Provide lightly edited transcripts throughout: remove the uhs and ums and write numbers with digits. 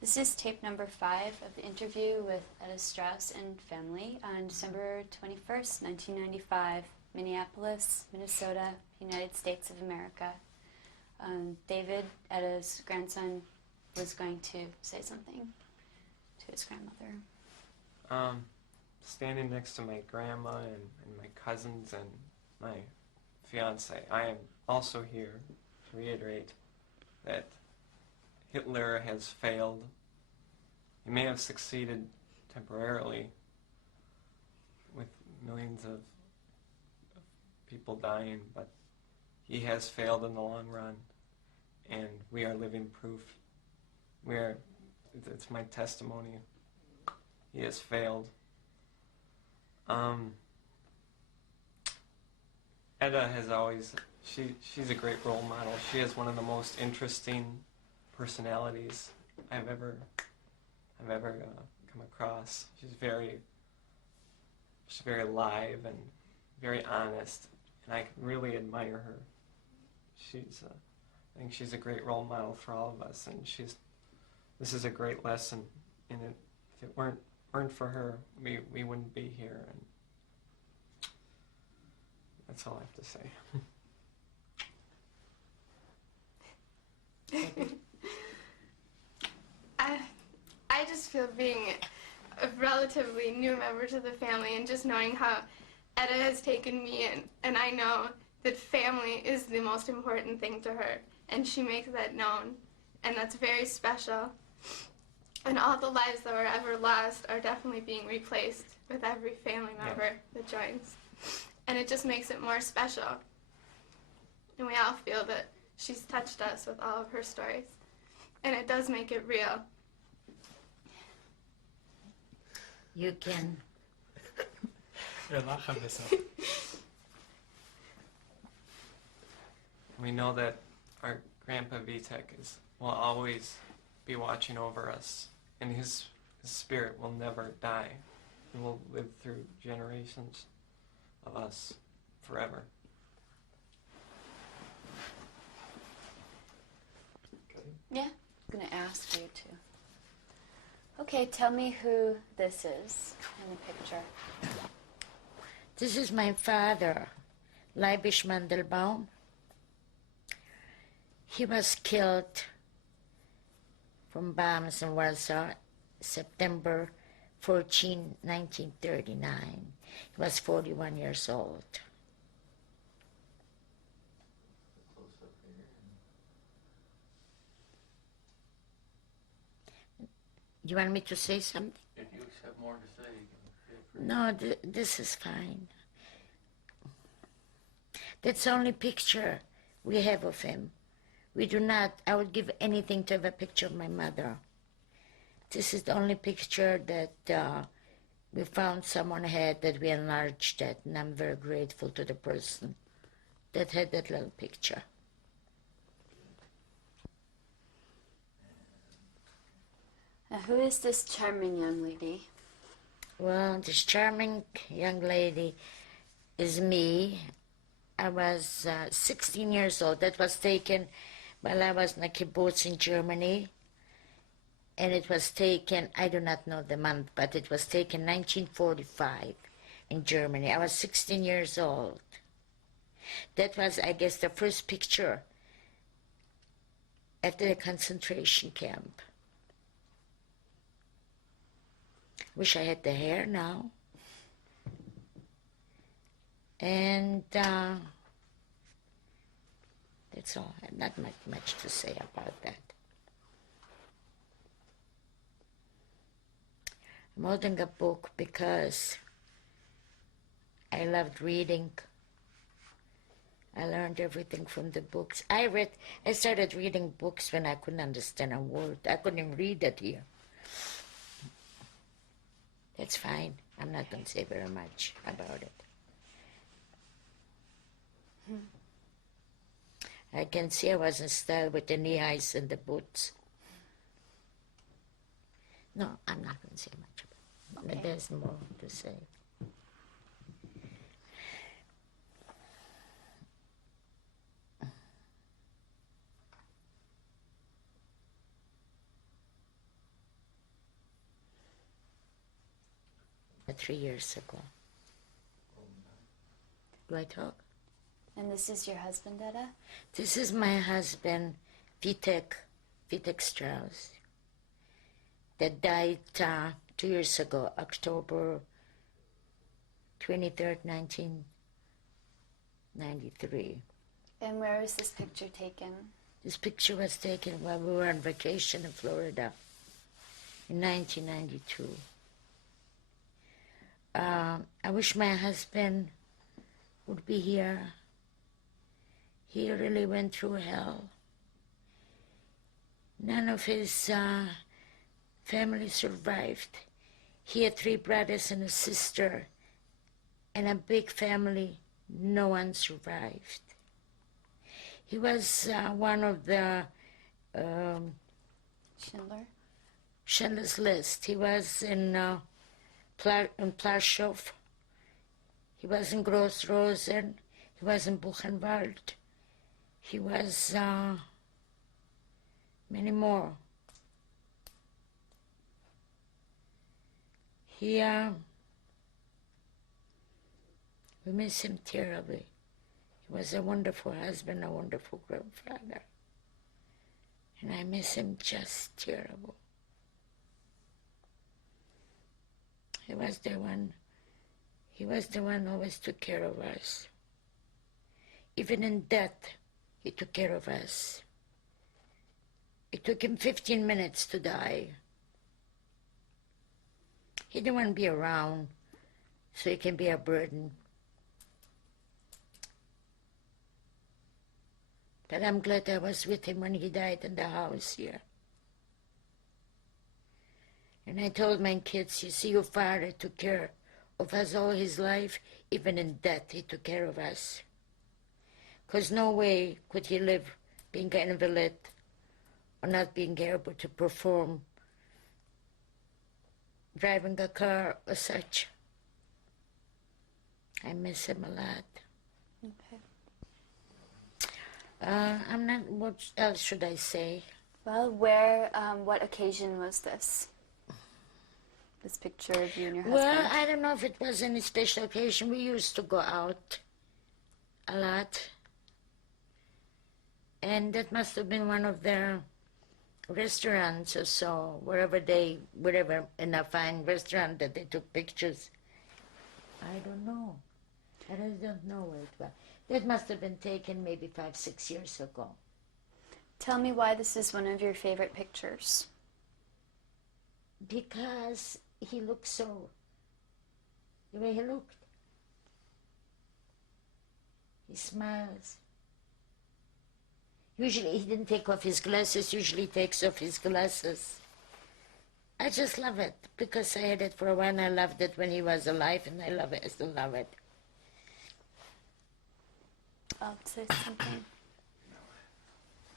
This is tape number 5 of the interview with Etta Strauss and family on December 21st, 1995, Minneapolis, Minnesota, United States of America. David, Etta's grandson, was going to say something to his grandmother. Standing next to my grandma and my cousins and my fiance, I am also here to reiterate that Hitler has failed. He may have succeeded temporarily with millions of people dying, but he has failed in the long run, and we are living proof. It's my testimony. He has failed. Etta has always, she's a great role model. She has one of the most interesting personalities I've ever come across. She's very live and very honest, and I really admire her. I think she's a great role model for all of us, and this is a great lesson in it. If it weren't for her, we wouldn't be here, and that's all I have to say. I just feel being a relatively new member to the family and just knowing how Etta has taken me in, and I know that family is the most important thing to her, and she makes that known, and that's very special. And all the lives that were ever lost are definitely being replaced with every family member that joins. And it just makes it more special. And we all feel that she's touched us with all of her stories. And it does make it real. You can. We know that our Grandpa Vitek will always be watching over us, and his spirit will never die. He will live through generations of us forever. Yeah, I'm going to ask you to. Okay, tell me who this is in the picture. This is my father, Leibisch Mandelbaum. He was killed from bombs in Warsaw, September 14, 1939. He was 41 years old. You want me to say something? If you have more to say, you can feel free. No, this is fine. That's the only picture we have of him. We do not, I would give anything to have a picture of my mother. This is the only picture that we found someone had, that we enlarged it, and I'm very grateful to the person that had that little picture. Now, who is this charming young lady? Well, this charming young lady is me. I was 16 years old. That was taken while I was in a kibbutz in Germany. And it was taken, I do not know the month, but it was taken 1945 in Germany. I was 16 years old. That was, I guess, the first picture after the concentration camp. Wish I had the hair now. And that's all. I have not much to say about that. I'm holding a book because I loved reading. I learned everything from the books. I started reading books when I couldn't understand a word. I couldn't even read it here. That's fine. I'm not going to say very much about it. I can see I was in style with the knee highs and the boots. No, I'm not going to say much about it. Okay. There's more to say. 3 years ago. Do I talk? And this is your husband, Etta? This is my husband, Vitek Strauss, that died 2 years ago, October 23rd, 1993. And where was this picture taken? This picture was taken while we were on vacation in Florida in 1992. I wish my husband would be here. He really went through hell. None of his family survived. He had 3 brothers and a sister, and a big family. No one survived. He was one of the Schindler's List. He was in Plaszow. He was in Gross-Rosen. He was in Buchenwald. He was many more. We miss him terribly. He was a wonderful husband, a wonderful grandfather. And I miss him just terrible. He was the one who always took care of us. Even in death, he took care of us. It took him 15 minutes to die. He didn't want to be around so he can be a burden. But I'm glad I was with him when he died in the house here. And I told my kids, you see, your father took care of us all his life. Even in death, he took care of us. Because no way could he live being an invalid or not being able to perform driving a car or such. I miss him a lot. Okay. What else should I say? Well, what occasion was this? This picture of you and your husband? Well, I don't know if it was any special occasion. We used to go out a lot. And that must have been one of their restaurants or so, wherever in a fine restaurant that they took pictures. I don't know. I really don't know where it was. That must have been taken maybe 5-6 years ago. Tell me why this is one of your favorite pictures. Because he looked so, the way he looked. He smiles. Usually he didn't take off his glasses, usually he takes off his glasses. I just love it because I had it for a while and I loved it when he was alive and I love it, I still love it. I'll say something.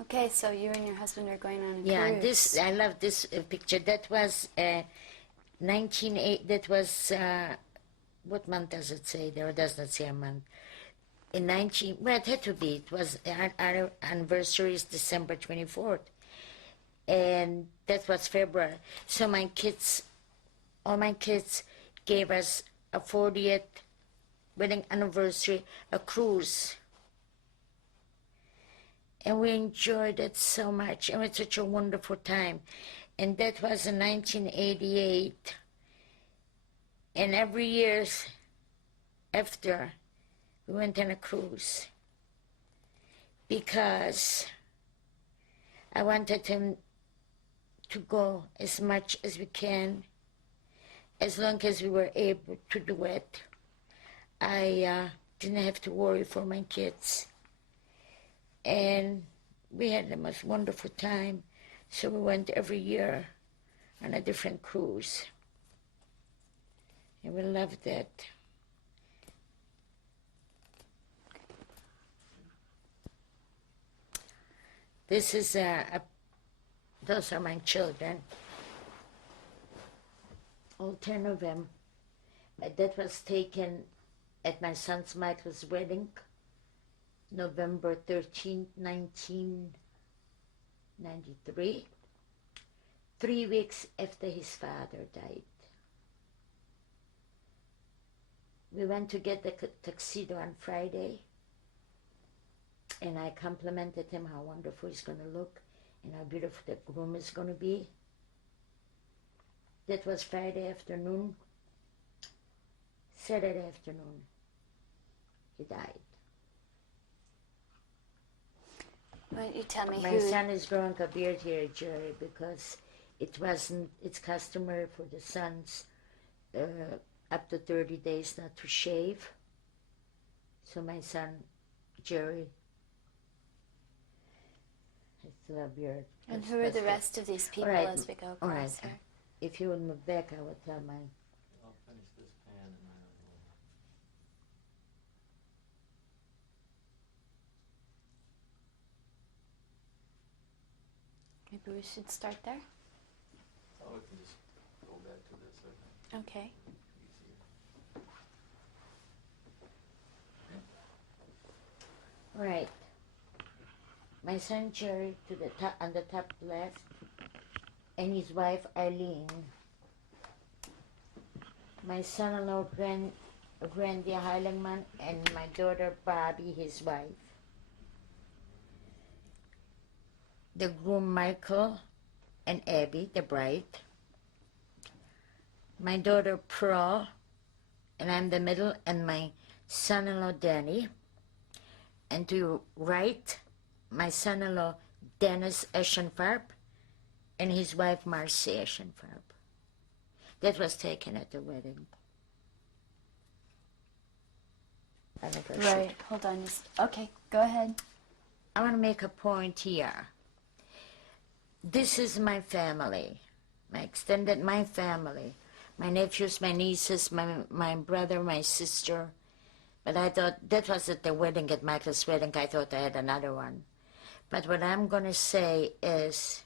Okay, so you and your husband are going on a cruise. cruise. I love this picture. That was 1908, that was, what month does it say there? It does not say a month. Well, it had to be. It was, our anniversary is December 24th. And that was February. So all my kids gave us a 40th wedding anniversary, a cruise. And we enjoyed it so much. It was such a wonderful time. And that was in 1988. And every year after, we went on a cruise because I wanted him to go as much as we can, as long as we were able to do it. I didn't have to worry for my kids. And we had the most wonderful time, so we went every year on a different cruise. And we loved it. This is those are my children, all 10 of them. That was taken at my son's Michael's wedding, November 13th, 1993, 3 weeks after his father died. We went to get the tuxedo on Friday, and I complimented him how wonderful he's going to look and how beautiful the groom is going to be. That was Friday afternoon. Saturday afternoon, he died. Why don't you tell me My who? son is growing a beard here, Jerry, because it's customary for the sons up to 30 days not to shave. So my son, Jerry, has still a beard. And who are the rest of these people right, as we go all right. across here? If you would move back, I would tell my... I'll finish this pan and then Maybe we should start there. we can just go back to this, I think, Okay. easier. All right. My son Jerry to the top, on the top left, and his wife Eileen. My son-in-law Randy Heilingman, and my daughter Bobby, his wife. The groom Michael and Abby, the bride. My daughter Pearl, and I'm the middle, and my son-in-law Danny. And to your right, my son-in-law Dennis Eschenfarb and his wife Marcy Eschenfarb. That was taken at the wedding. I think I should. Right. Hold on. Okay. Go ahead. I want to make a point here. This is my family, my family, my nephews, my nieces, my brother, my sister. But I thought that was at the wedding, at Michael's wedding. I thought I had another one. But what I'm going to say is,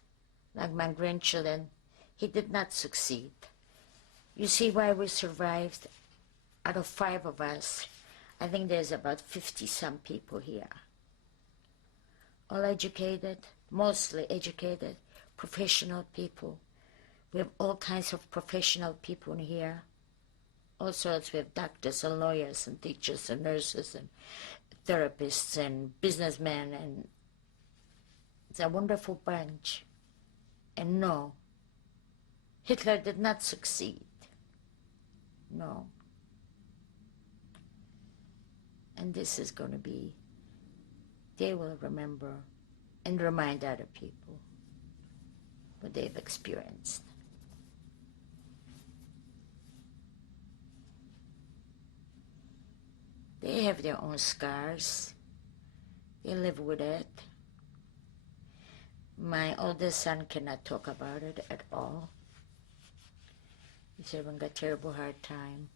like my grandchildren, he did not succeed. You see why we survived? Out of 5 of us, I think there's about 50-some people here. All educated, mostly educated, professional people. We have all kinds of professional people in here. All sorts. We have doctors and lawyers and teachers and nurses and therapists and businessmen, and it's a wonderful bunch. And no, Hitler did not succeed. No. And this is going to be, they will remember and remind other people what they've experienced. They have their own scars. They live with it. My oldest son cannot talk about it at all. He's having a terrible hard time.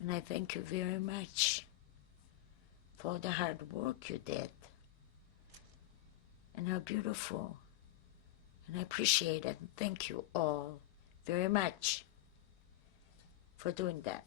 And I thank you very much for the hard work you did. And how beautiful. And I appreciate it. And thank you all very much for doing that.